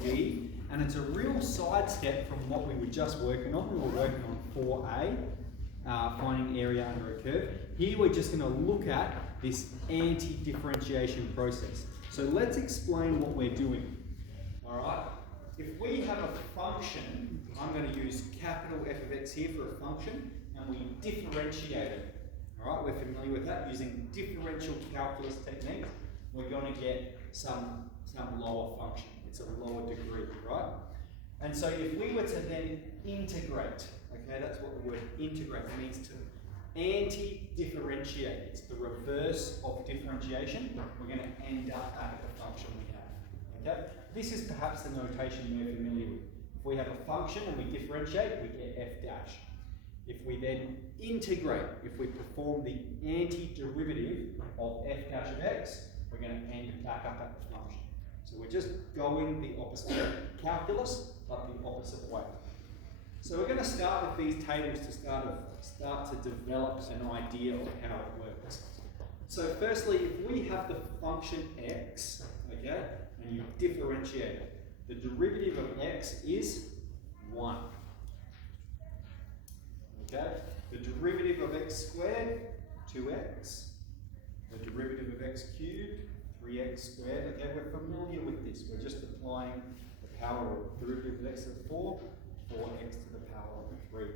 D, and it's a real sidestep from what we were just working on. We were working on 4A, finding area under a curve. Here we're just going to look at this anti-differentiation process. So let's explain what we're doing. Alright, if we have a function, I'm going to use capital F of x here for a function, and we differentiate it. Alright, we're familiar with that, using differential calculus technique. We're going to get some lower function. It's a lower degree, right? And so if we were to then integrate, okay, that's what the word integrate means, to anti-differentiate. It's the reverse of differentiation. We're going to end up back at the function we have. Okay? This is perhaps the notation we're familiar with. If we have a function and we differentiate, we get f dash. If we then integrate, if we perform the antiderivative of f dash of x, we're going to end back up at the function. So we're just going the opposite way. Calculus, but the opposite way. So we're going to start with these tables to start to develop an idea of how it works. So firstly, if we have the function x, okay, and you differentiate it, the derivative of x is 1. Okay? The derivative of x squared, 2x. The derivative of x cubed, 3x squared. Okay, we're familiar with this. We're just applying the power of derivative of x to the 4, 4x to the power of 3.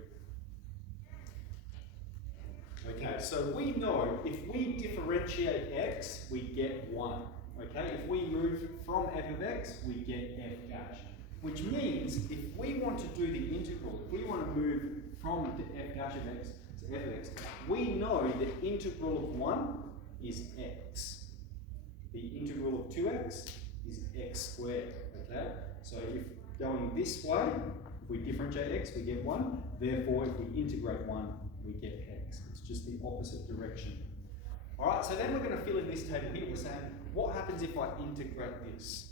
Okay, so we know if we differentiate x, we get 1. Okay, if we move from f of x, we get f dash. Which means if we want to do the integral, if we want to move from f dash of x to f of x, we know the integral of 1 is x. The integral of 2x is x squared. Okay, so if going this way, if we differentiate x, we get 1. Therefore, if we integrate 1, we get x. It's just the opposite direction. Alright, so then we're going to fill in this table here. We're saying, what happens if I integrate this?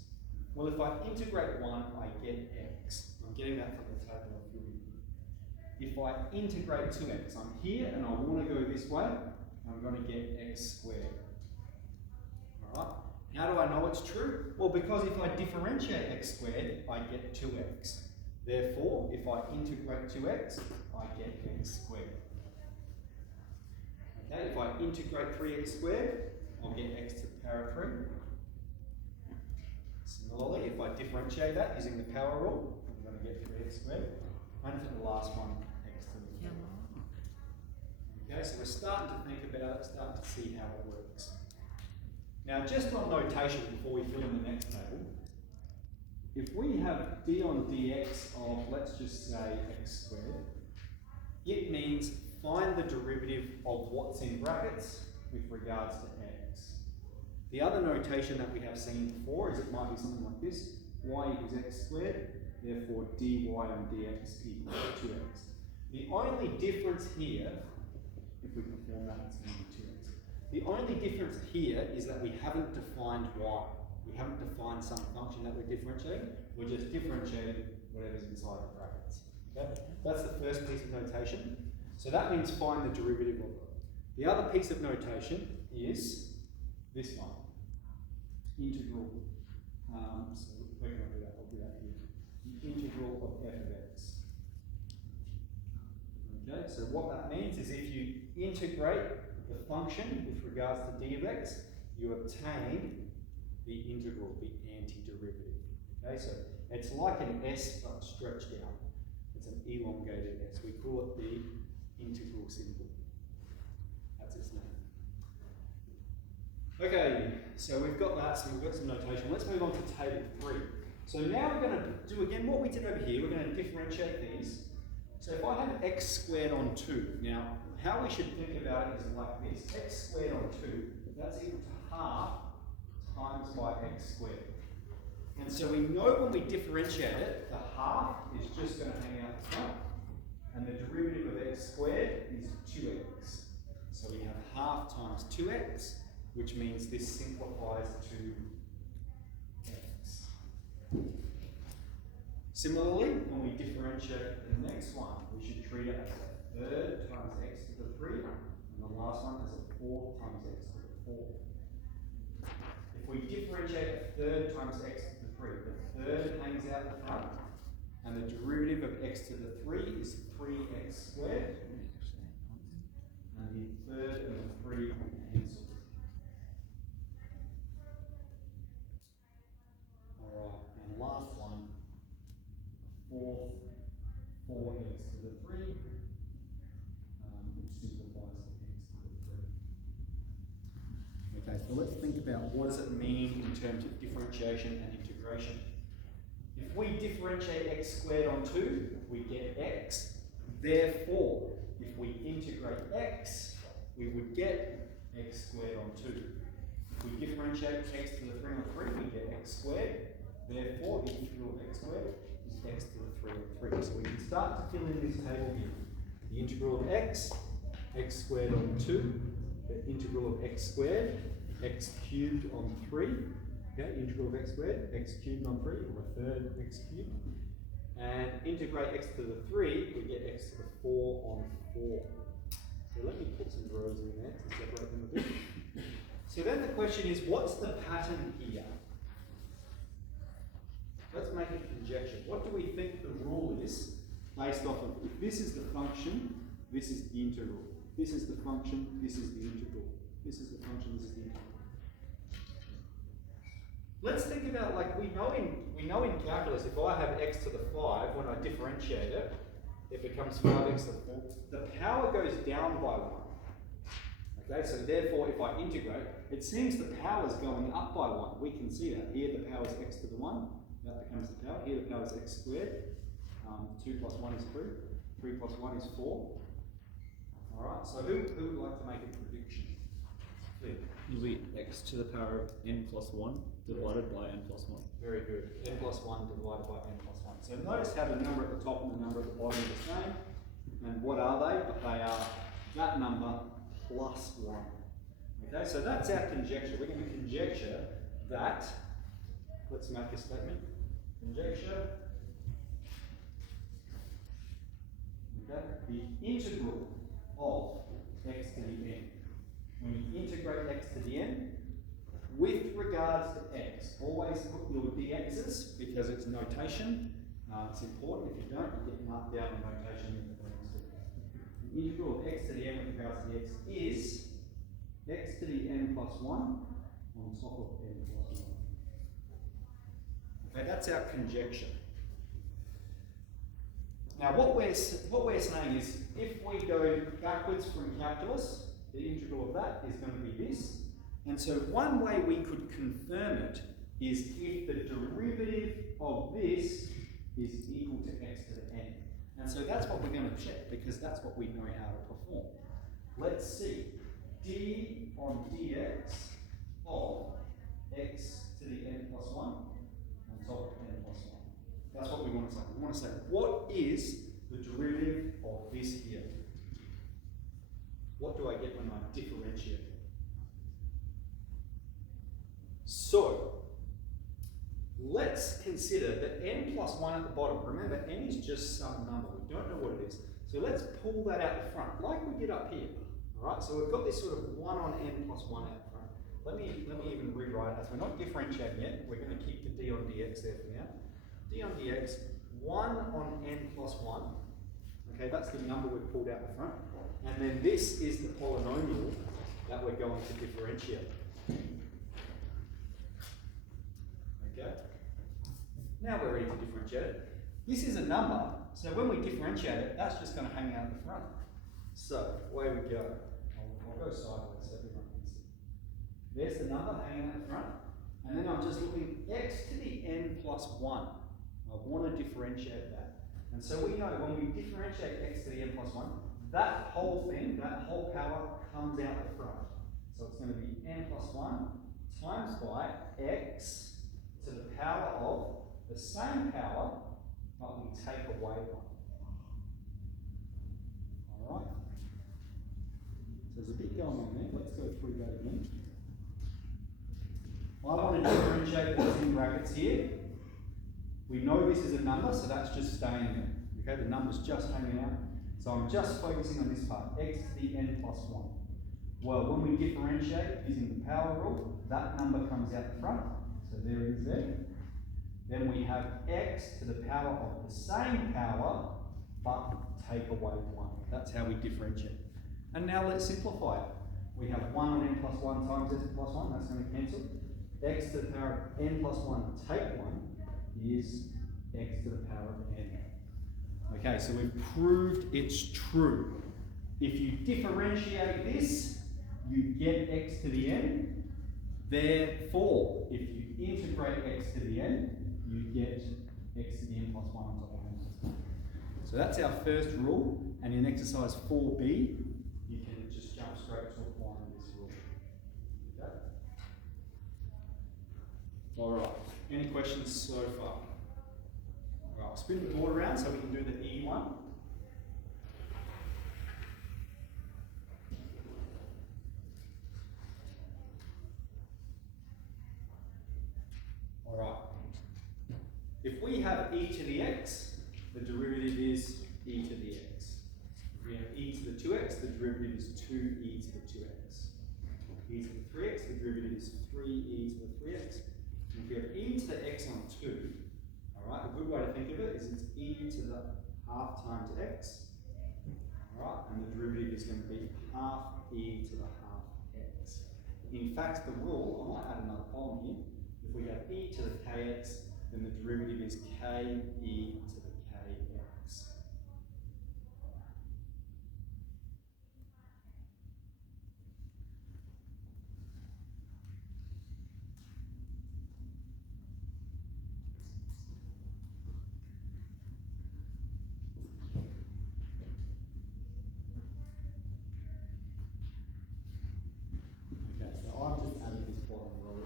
Well, if I integrate 1, I get x. I'm getting that from the table I filled in. If I integrate 2x, I'm here and I want to go this way, I'm going to get x squared. Alright, how do I know it's true? Well, because if I differentiate x squared, I get 2x. Therefore, if I integrate 2x, I get x squared. Okay, if I integrate 3x squared, I'll get x to the power of 3. Similarly, if I differentiate that using the power rule, I'm going to get 3x squared. And for the last one, x to the power. Okay, so we're starting to think about it, starting to see how it works. Now, just on notation before we fill in the next table, if we have d on dx of, let's just say, x squared, it means find the derivative of what's in brackets with regards to x. The other notation that we have seen before is it might be something like this: y equals x squared, therefore dy on dx equals 2x. The only difference here, if we perform that, it's going to be 2x. The only difference here is that we haven't defined y. We haven't defined some function that we're differentiating. We're just differentiating whatever's inside the brackets. Okay? That's the first piece of notation. So that means find the derivative of it. The other piece of notation is this one. Integral. So where can I do that? I'll do that here. The integral of f of x. Okay, so what that means is if you integrate the function with regards to d of x, you obtain the integral, the antiderivative. Okay, so it's like an s but stretched out. It's an elongated s. We call it the integral symbol. That's its name. Okay, so we've got that, so we've got some notation. Let's move on to table 3. So now we're going to do again what we did over here. We're going to differentiate these. So if I have x squared on 2, now how we should think about it is like this. X squared on 2, that's equal to half times by x squared. And so we know when we differentiate it, the half is just going to hang out the front. And the derivative of x squared is 2x. So we have half times 2x, which means this simplifies to x. Similarly, when we differentiate the next one, we should treat it as a third times x to the 3, and the last one as a fourth times x to the 4. If we differentiate a third times x to the 3, the third hangs out the front, and the derivative of x to the 3 is 3x squared, and the third and the 3 cancel. Alright, and last one, fourth, 4x to the 3, which simplifies to x to the 3. Okay, so let's think about what does it mean in terms of differentiation and integration. If we differentiate x squared on 2, we get x. Therefore, if we integrate x, we would get x squared on 2. If we differentiate x to the 3 on 3, we get x squared. Therefore, the integral of x squared is x to the 3 on 3. So we can start to fill in this table here. The integral of x, x squared on 2. The integral of x squared, x cubed on 3. Okay, integral of x squared, x cubed on 3, or a third x cubed. And integrate x to the 3, we get x to the 4 on 4. So let me put some rows in there to separate them a bit. So then the question is, what's the pattern here? Let's make a conjecture. What do we think the rule is based off of, if this is the function, this is the integral. This is the function, this is the integral. This is the function, this is the integral. Let's think about, like, we know in calculus, if I have x to the 5, when I differentiate it, it becomes 5x to the 4. The power goes down by 1. Okay, so therefore, if I integrate, it seems the power is going up by 1. We can see that. Here the power is x to the 1. That becomes the power. Here the power is x squared. 2 plus 1 is 3. 3 plus 1 is 4. Alright, so who would like to make a prediction? Clear. Will be x to the power of n plus 1 divided by n plus 1. Very good. N plus 1 divided by n plus 1. So notice how the number at the top and the number at the bottom are the same. And what are they? But they are that number plus 1. Okay, so that's our conjecture. We're going to conjecture that, let's make a statement. Conjecture. Okay, the integral of x to the n. When you integrate x to the n, with regards to x, always put your dx's because it's notation. It's important. If you don't, you get marked down in notation. The integral of x to the n with regards to x is x to the n plus 1 on top of n plus 1. Okay, that's our conjecture. Now, what we're saying is, if we go backwards from calculus, the integral of that is going to be this. And so one way we could confirm it is if the derivative of this is equal to x to the n. And so that's what we're going to check, because that's what we know how to perform. Let's see. d on dx of x to the n plus 1 on top of n plus 1. That's what we want to say. We want to say, what is the derivative of this here? What do I get when I differentiate it? So, let's consider that n plus 1 at the bottom. Remember, n is just some number. We don't know what it is. So let's pull that out the front, like we did up here. Alright, so we've got this sort of 1 on n plus 1 out the front. Let me even rewrite it. As we're not differentiating yet, we're going to keep the d on dx there for now. d on dx, 1 on n plus 1. Okay, that's the number we've pulled out the front. And then this is the polynomial that we're going to differentiate. Okay? Now we're ready to differentiate it. This is a number, so when we differentiate it, that's just going to hang out the front. So, away we go. I'll go sideways so everyone can see. There's the number hanging out the front. And then I'm just looking x to the n plus 1. I want to differentiate that. And so we know when we differentiate x to the n plus 1, that whole thing, that whole power comes out the front. So it's going to be n plus 1 times by x to the power of the same power, but we take away 1. Alright? So there's a bit going on there. Let's go through that again. I want to differentiate what's in brackets here. We know this is a number, so that's just staying there. Okay, the number's just hanging out. So I'm just focusing on this part, x to the n plus 1. Well, when we differentiate using the power rule, that number comes out the front. So there it is there. then we have x to the power of the same power, but take away 1. That's how we differentiate. And now let's simplify it. We have 1 on n plus 1 times s plus 1, that's going to cancel. X to the power of n plus 1 take 1 is x to the power of n. Okay, so we've proved it's true. If you differentiate this, you get x to the n. Therefore, if you integrate x to the n, you get x to the n plus 1 on top of n plus 1. So that's our first rule, and in exercise 4b, you can just jump straight to applying this rule. Okay? Alright, any questions so far? Alright, I'll spin the board around so we can do the E one. Alright, if we have e to the x, the derivative is e to the x. If we have e to the 2x, the derivative is 2e to the 2x. E to the 3x, the derivative is 3e to the 3x. And if we have e to the x on 2, alright, a good way to think of it is it's e to the half times x, alright, and the derivative is going to be half e to the half x. In fact, the rule, I might add another column here, if we have e to the kx, then the derivative is ke to the kx. Okay, so I've just added this bottom row.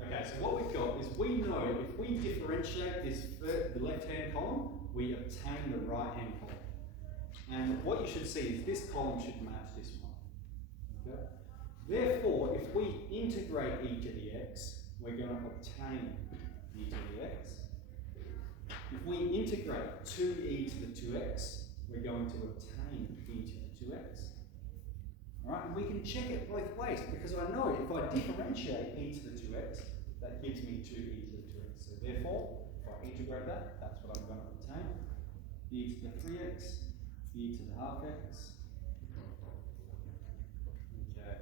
Okay, so what we've got is we know if we differentiate this the left-hand column, we obtain the right-hand column. And what you should see is this column should match this one. Okay? Therefore, if we integrate e to the x, we're going to obtain e to the x. If we integrate 2e to the 2x, we're going to obtain e to the 2x. Alright, and we can check it both ways because I know if I differentiate e to the 2x, that gives me 2e to the 2x. So therefore, if I integrate that, that's what I'm going to obtain. E to the 3x, e to the half x. Okay.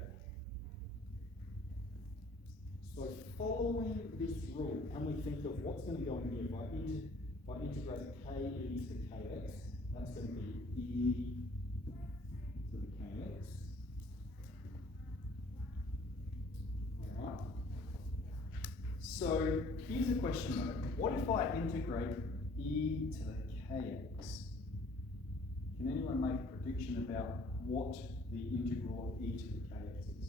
So following this rule, and we think of what's going to go in here, if I integrate ke to the kx, that's going to be e to the kx. Alright. So here's a question though. What if I integrate e to the kx? Can anyone make a prediction about what the integral of e to the kx is?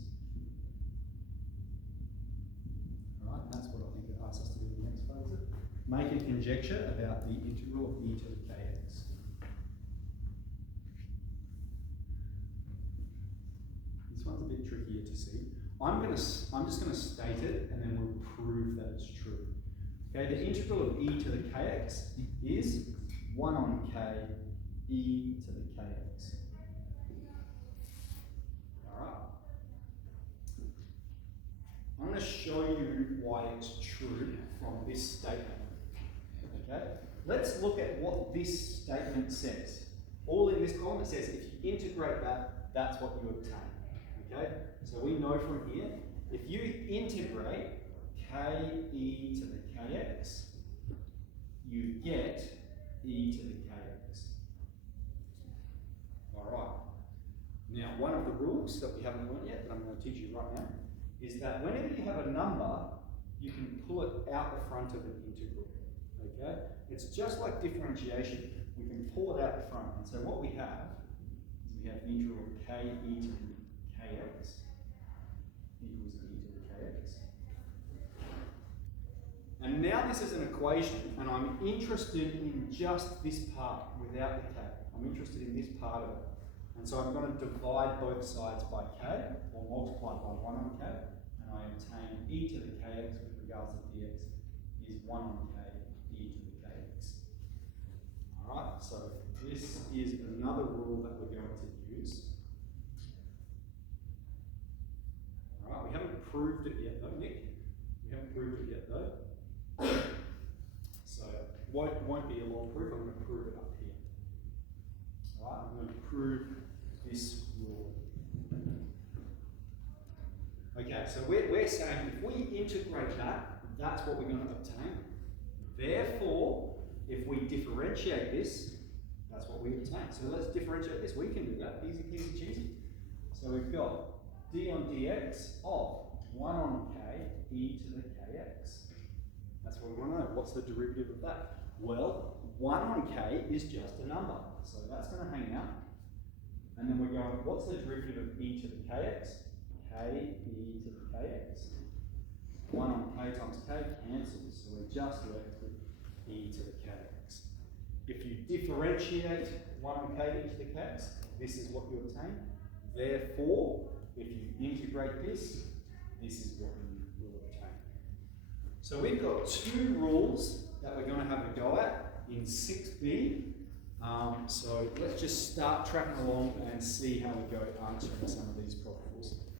Alright, and that's what I think it asks us to do in the next phase. Make a conjecture about the integral of e to the kx. This one's a bit trickier to see. I'm just going to state it and then we'll prove that it's true. Okay, the integral of e to the kx is 1 on k e to the kx. Alright. I'm going to show you why it's true from this statement. Okay? Let's look at what this statement says. All in this column it says if you integrate that, that's what you obtain. Okay? So we know from here, if you integrate ke to the kx, you get e to the kx. Alright. Now, one of the rules that we haven't learned yet, that I'm going to teach you right now, is that whenever you have a number, you can pull it out the front of an integral. Okay? It's just like differentiation. We can pull it out the front. And so what we have is we have the integral of ke to the kx equals e to the kx. And now this is an equation, and I'm interested in just this part without the k. I'm interested in this part of it. And so I'm going to divide both sides by k, or multiply by 1 on k, and I obtain e to the kx with regards to dx is 1 on k e to the kx. Alright, so this is another rule that we're going to use. Alright, we haven't proved it yet though, Nick. We haven't proved it yet though. won't be a long proof, I'm going to prove it up here. Alright, I'm going to prove this rule. Okay, so we're saying if we integrate that, that's what we're going to obtain. Therefore, if we differentiate this, that's what we obtain. So let's differentiate this. We can do that. Easy peasy cheesy. So we've got d on dx of 1 on k e to the kx. That's what we want to know. What's the derivative of that? Well, 1 on k is just a number. So that's going to hang out. And then we're going, what's the derivative of e to the kx? K e to the kx. 1 on k times k cancels. So we're just left with e to the kx. If you differentiate 1 on k e to the kx, this is what you obtain. Therefore, if you integrate this, this is what you will obtain. So we've got 2 rules that we're going to have a go at in 6B. So let's just start tracking along and see how we go answering some of these problems.